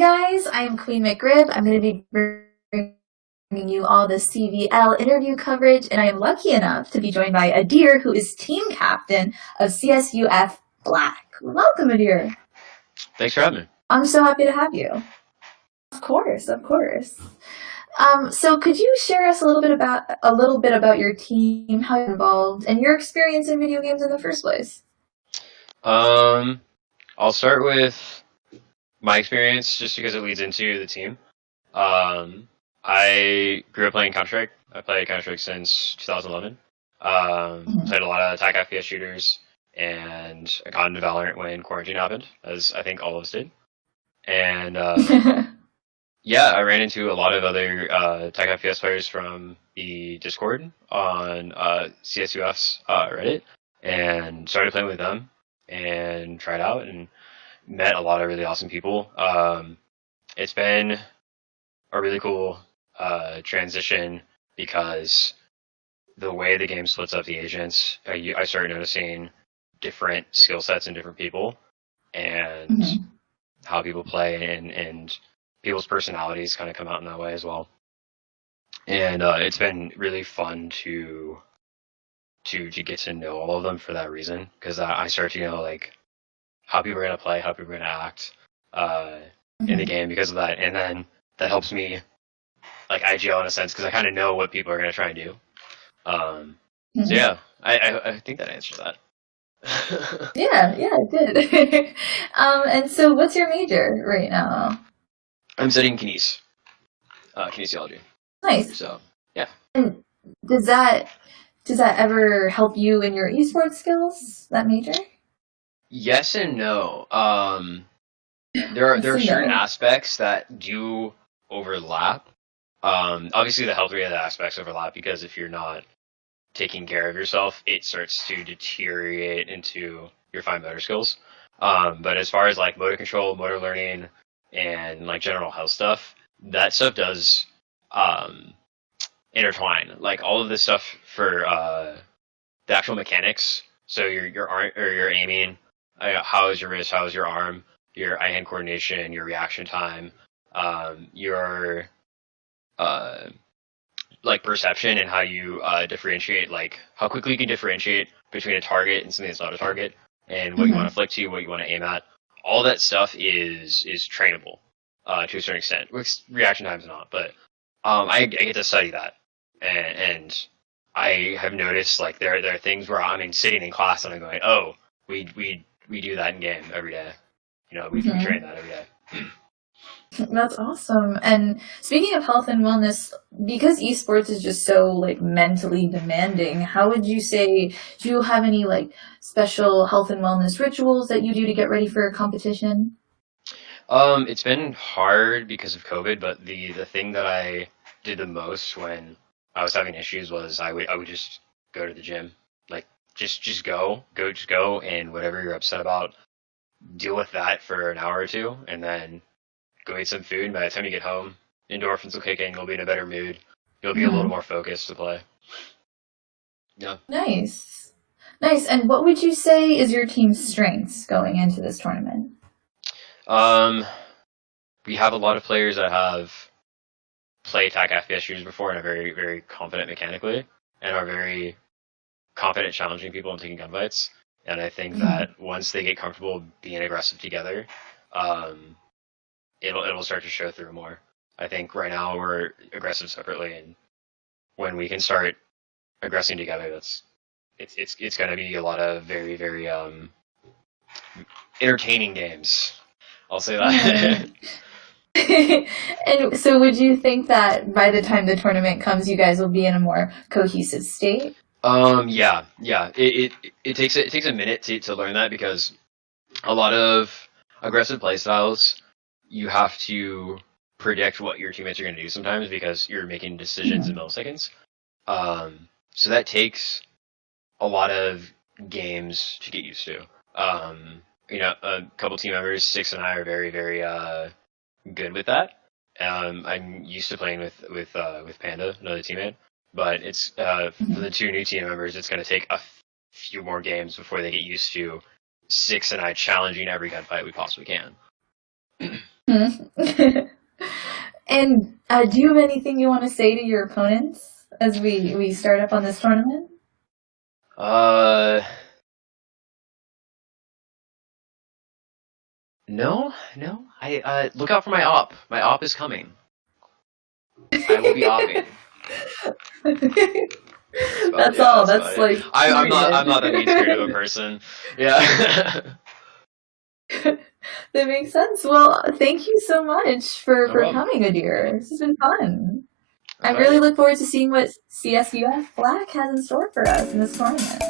guys, I am Queen McRib. I'm going to be bringing you all the CVL interview coverage, and I am lucky enough to be joined by Adeer, who is team captain of CSUF Black. Welcome, Adeer. Thanks for having me. I'm so happy to have you. Of course, of course. So could you share us a little bit about your team, how you're involved, and your experience in video games in the first place? I'll start with my experience just because it leads into the team. I grew up playing Counter-Strike. I played Counter-Strike since 2011. Played a lot of attack FPS shooters, and I got into Valorant when quarantine happened, as I think all of us did. And yeah, I ran into a lot of other attack FPS players from the Discord on CSUF's Reddit, and started playing with them and tried out and met a lot of really awesome people. It's been a really cool transition because the way the game splits up the agents, I started noticing different skill sets in different people and how people play and people's personalities kind of come out in that way as well. And it's been really fun to get to know all of them for that reason, because I start to know like how people are gonna play, how people are gonna act in the game because of that, and then that helps me like IGL in a sense because I kind of know what people are gonna try and do. So yeah, I think that answers that. Yeah, it did. And so what's your major right now? I'm studying kinesiology. Nice. So yeah. And does that ever help you in your esports skills, that major? Yes and no. There are certain aspects that do overlap. Obviously the health related aspects overlap because if you're not taking care of yourself, it starts to deteriorate into your fine motor skills. But as far as like motor control, motor learning, and like general health stuff, that stuff does intertwine. Like all of this stuff for the actual mechanics. So your aiming, how is your wrist, how is your arm, your eye-hand coordination, your reaction time, your like perception and how you differentiate, like how quickly you can differentiate between a target and something that's not a target, and what you want to flick to, what you want to aim at. All that stuff is trainable to a certain extent. With reaction times not, but I get to study that, and I have noticed like there are things where I'm sitting in class and I'm going, oh, we do that in game every day. We train that every day. That's awesome. And speaking of health and wellness, because esports is just so like mentally demanding, how would you say, do you have any like special health and wellness rituals that you do to get ready for a competition? It's been hard because of COVID, but the thing that I did the most when I was having issues was I would just go to the gym. Like just go, and whatever you're upset about, deal with that for an hour or two, and then go eat some food. And by the time you get home, endorphins will kick in. You'll be in a better mood. You'll be a little more focused to play. Yeah. Nice. Nice. And what would you say is your team's strengths going into this tournament? We have a lot of players that have played attack FPS shooters before and are very, very confident mechanically and are very confident challenging people and taking gunfights. And I think that once they get comfortable being aggressive together, it'll start to show through more. I think right now we're aggressive separately, and when we can start aggressing together, it's going to be a lot of very, very entertaining games. I'll say that. And so would you think that by the time the tournament comes, you guys will be in a more cohesive state? Yeah. It takes a minute to learn that because a lot of aggressive playstyles, you have to predict what your teammates are going to do sometimes because you're making decisions in milliseconds. So that takes a lot of games to get used to. A couple team members, Six and I, are very, very good with that. I'm used to playing with Panda, another teammate, but it's for the two new team members, it's going to take a few more games before they get used to Six and I challenging every gunfight we possibly can. And do you have anything you want to say to your opponents as we start up on this tournament? Uh, no, no. I look out for my op. My op is coming. I will be opping. That's Yeah, all. that's That's about it. like I'm not. period. I'm not that mean spirited of a person. Yeah. That makes sense. Well, thank you so much for No for problem. coming, Adeer. This has been fun. I All really right. look forward to seeing what CSUF Black has in store for us in this tournament.